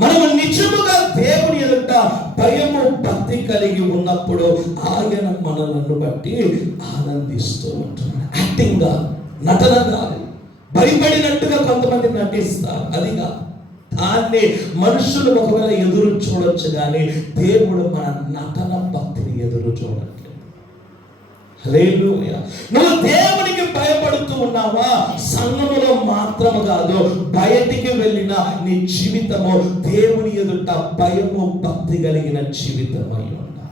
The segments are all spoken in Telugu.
మనము నిజముగా దేవుని ఎదుట భయము భక్తి కలిగి ఉన్నప్పుడు ఆయన మనలను బట్టి ఆనందిస్తూ ఉంటున్నాడు. యాక్టింగ్ గా, నటన కాదు. భయపడినట్టుగా కొంతమంది నటిస్తారు, అది కాదు. దాన్ని మనుషులు ఒకవేళ ఎదురు చూడొచ్చు, కానీ దేవుడు మన నటన భక్తిని ఎదురు చూడట్లేదు. హల్లెలూయా. నువ్వు దేవునికి భయపడుతూ ఉన్నావా? సంఘములో మాత్రము కాదు, బయటికి వెళ్ళిన నీ జీవితము దేవుని ఎదుట భయము భక్తి కలిగిన జీవితం అయి ఉండాలి.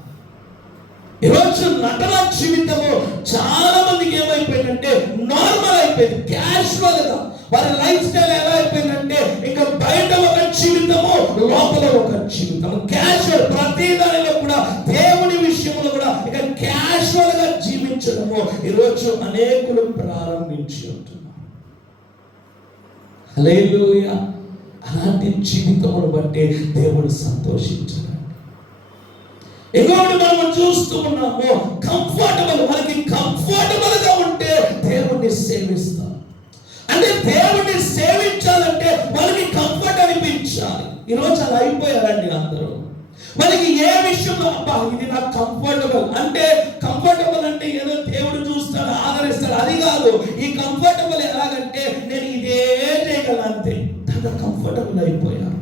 ఈరోజు నటన జీవితము చాలా మందికి ఏమైపోయిందంటే నార్మల్ అయిపోయింది, క్యాజువల్ గా. వారి లైఫ్ స్టైల్ ఎలా అయిపోయిందంటే ఇంకా బయట ఒక జీవితము, లోపల ఒక జీవితం. క్యాజువల్, ప్రతి దానిలో కూడా దేవుని విషయంలో కూడా ఇక క్యాజువల్ గా జీవించడము ఈరోజు అనేకులు ప్రారంభించి ఉంటున్నారు. హల్లెలూయా. అలాంటి జీవితమును బట్టి దేవుడు సంతోషించాడు. ఇంకొకటి మనం చూస్తూ ఉన్నాము, కంఫర్టబుల్. మనకి కంఫర్టబుల్ గా ఉంటే దేవుణ్ణి సేవిస్తాం. అంటే దేవుణ్ణి సేవించాలంటే వాళ్ళకి కంఫర్ట్ అనిపించాలి. ఈరోజు అలా అయిపోయారండి అందరూ. వాళ్ళకి ఏ విషయంలో అబ్బా ఇది నాకు కంఫర్టబుల్ అంటే, కంఫర్టబుల్ అంటే ఏదో దేవుడు చూస్తాడు, ఆదరిస్తాడు, అది కాదు. ఈ కంఫర్టబుల్ ఎలాగంటే నేను ఇదే చేయగలను అంతే, దాంట్లో కంఫర్టబుల్ అయిపోయారు.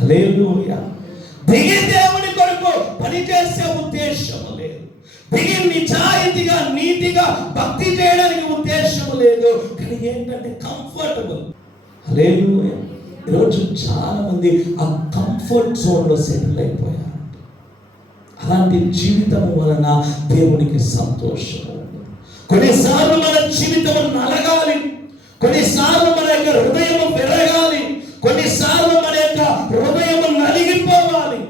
హల్లెలూయా. దిగి దేవుని కొరకు పని చేసే ఉద్దేశం లేదు, దిగి నిజాయితీగా నీతిగా భక్తి చేయడానికి ఉద్దేశం లేదు, కానీ ఏంటంటే కంఫర్టబుల్. హల్లెలూయా. ఈరోజు చాలా మంది ఆ కంఫర్ట్ జోన్ లో సెటిల్ అయిపోయారు. అలాంటి జీవితం వలన దేవునికి సంతోషం. కొన్నిసార్లు మన జీవితం నలగాలి, కొన్నిసార్లు మన యొక్క హృదయం పెరగాలి, కొన్నిసార్లు మన యొక్క హృదయం నలిగిపోవాలి.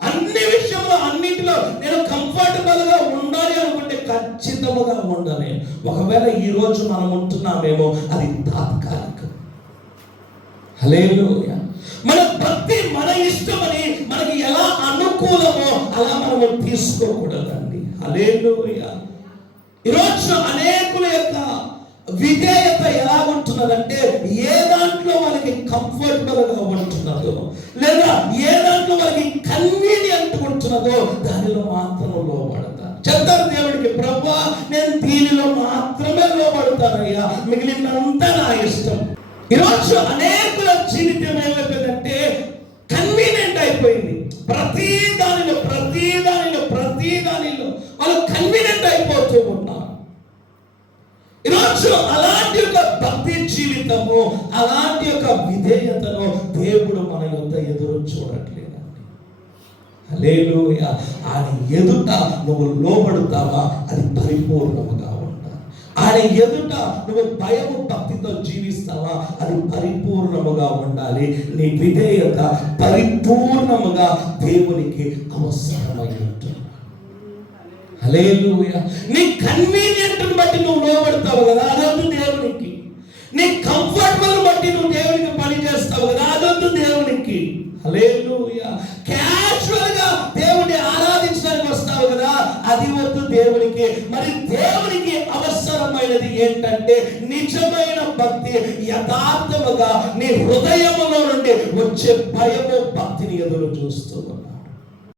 అన్ని విషయంలో అన్నింటిలో నేను కంఫర్టబుల్ గా ఉండాలి అనుకుంటే ఖచ్చితంగా ఉండాలి. ఒకవేళ ఈ రోజు మనం ఉంటున్నామేమో అది తాత్కాలికం. హల్లెలూయా. మన భక్తి మన ఇష్టమని మనకి ఎలా అనుకూలమో అలా మనము తీసుకోకూడదండి. హల్లెలూయా. ఈరోజు అనేకుల యొక్క విధేయత ఎలా ఉంటున్నదంటే, ఏ దాంట్లో వాళ్ళకి కంఫర్టబుల్ గా ఉంటున్నదో లేదా ఏ దాంట్లో వాళ్ళకి కన్వీనియంట్ ఉంటున్నదో దానిలో మాత్రం లోబడతారు. చెప్తారు దేవుడికి, ప్రభువా నేను దీనిలో మాత్రమే లోబడతానయ్యా, మిగిలినంతా నా ఇష్టం. ఈరోజు అనేకుల జీవితం ఏమైపోయిందంటే కన్వీనియంట్ అయిపోయింది. ప్రతి దానిలో వాళ్ళు కన్వీనియంట్ అయిపోతూ ఉన్నారు. ఈరోజు అలాంటి ఒక భక్తి జీవితము, అలాంటి ఒక విధేయతను దేవుడు మన యొద్ద ఎదురు చూడట్లేదండి. హల్లెలూయా. ఆయన ఎదుట నువ్వు లోబడుతావా, అది పరిపూర్ణముగా ఉండాలి. ఆయన ఎదుట నువ్వు భయము భక్తితో జీవిస్తావా, అది పరిపూర్ణముగా ఉండాలి. నీ విధేయత పరిపూర్ణముగా దేవునికి అవసరమై ఉంటుంది. హల్లెలూయా. నీ కన్వీనియంట్ బట్టి నువ్వు లోబడతావు కదా, అదొద్దు దేవునికి. నీ కంఫర్టబుల్ బట్టి నువ్వు దేవునికి పని చేస్తావు కదా, అదొద్దు దేవునికి. హల్లెలూయా. క్యాజువల్ గా దేవుని ఆరాధించడానికి వస్తావు కదా, అది వద్దు దేవునికి. మరి దేవునికి అవసరమైనది ఏంటంటే నిజమైన భక్తి, యథార్థముగా నీ హృదయములో నుండి వచ్చే భయము భక్తిని ఎదురు చూస్తూ